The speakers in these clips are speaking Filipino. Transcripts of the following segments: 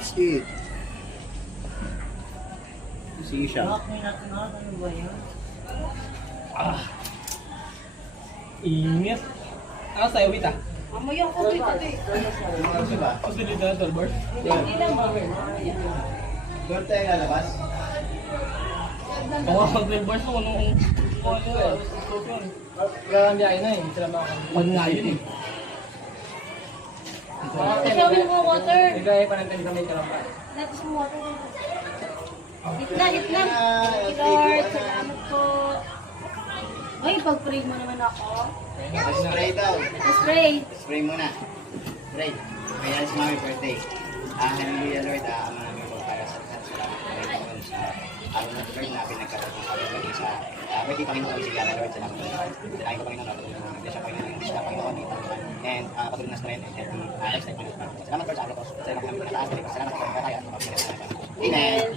That's it. Sisha. Ano ba yun? Init. Ano sa'yo, Wita? Amoy ang COVID ito eh. Ano ba? Ang silid na ito, Bart. Hindi lang ba? Doon tayo lalabas? Oo, ang Bart ko nung ano eh. Kaya hindi ayun na eh. Hindi sila makakalimutan. Pag nga yun eh. Showin mo water. Bigay pa natin kami kalapan. Natin sa water. Hitna, hitna. Lord, salamat po. Ay, pag-pray mo naman ako. Spray daw. Spray. Spray muna. Spray. Kaya si Mami birthday. Hallelujah Lord. Ama namin po para sa lahat. Salamat po Panginoon sa araw na Lord na pinagkataon sa amin lagi sa birthday Panginoon ko sigala Lord. Salamat po. Salamat ko Panginoon. Patuloy sa Panginoon. Sa Panginoon dito. And patuloy na strength and next time Panginoon. Salamat Lord sa araw ko. Salamat po sa taas. Salamat po sa kaya. Amen.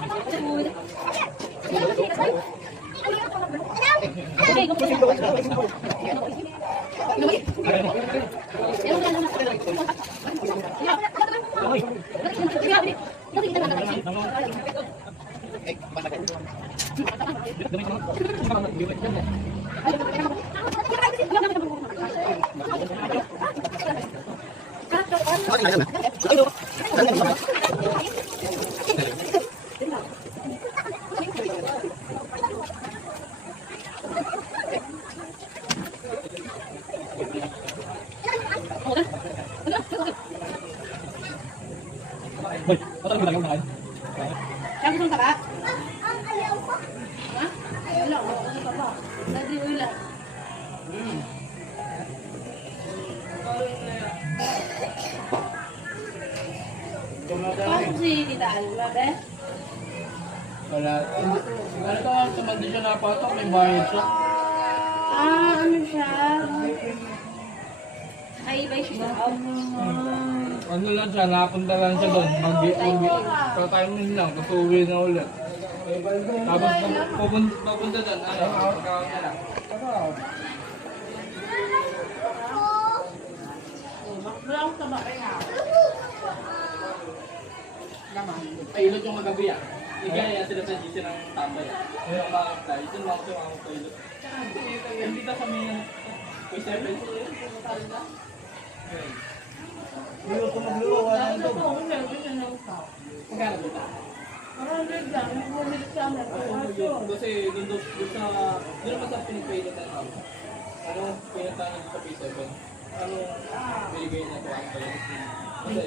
Hoy, patang ko lang yung nakain. Saan gusto ka ba? Ha? Ayaw lang. Ano ka ba? Nadi ulan. Paano si Tita Alma, be? Wala. Ano to, tumandi siya na patok, may bayad siya. Ano siya? Ay, iba siya. Ano lang siya, napunta lang siya doon. Kakainin lang, tapos uwi na ulit. Tapos papunta doon, ano, pagkakawin na lang. Wala akong taba kaya. Pailot yung magabi ah. Igaya sila sa GC ng tambay ah. Yung bakit tayo, ito lang ako sa mga pailot. Hindi ka kami yung seven. Lulo ko maglulo, wala nang doon. Magkano ba ito? Kasi doon naman sa pinipilitan ako. Ano, pinuntahan niyo sa P7? Ano, binigay na ito ang pailot? Kasi